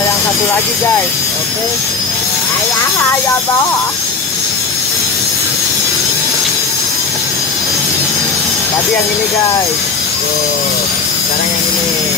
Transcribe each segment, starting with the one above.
ada yang satu lagi guys. Oke. Ayah bawah. Tadi yang ini guys. Tuh, sekarang yang ini.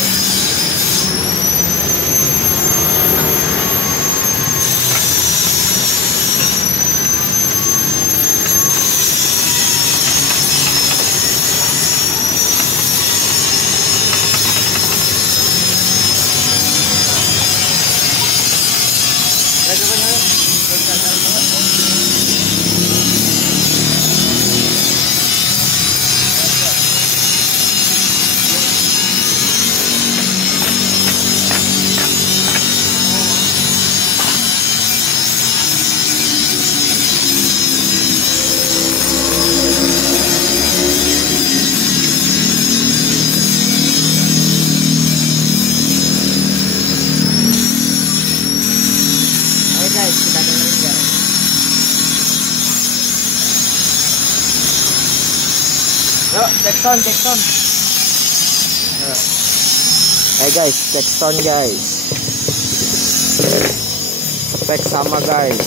Kita dengerin guys. Yuk, cek sound. Guys, cek sound guys. Spek sama guys.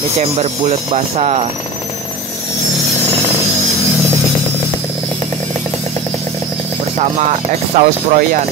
Ini chamber bulat basah. Bersama exhaust Proyan.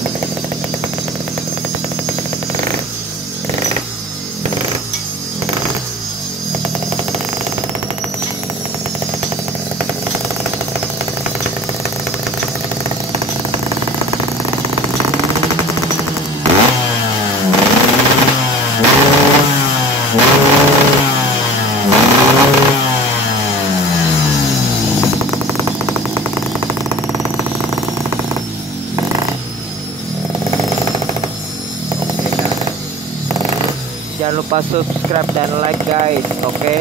Jangan lupa subscribe dan like guys, oke?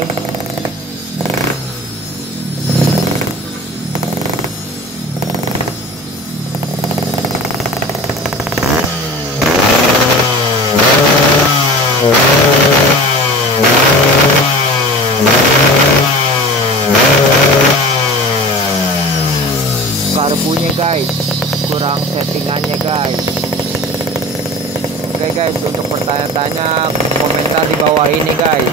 Karbunya guys, kurang settingannya guys. Oke guys, untuk pertanyaan-tanya komentar di bawah ini guys.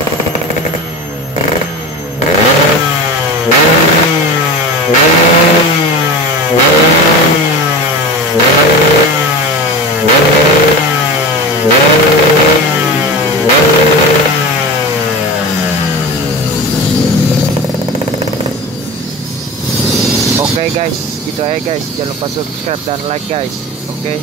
Oke guys, gitu aja guys. Jangan lupa subscribe dan like guys. Oke.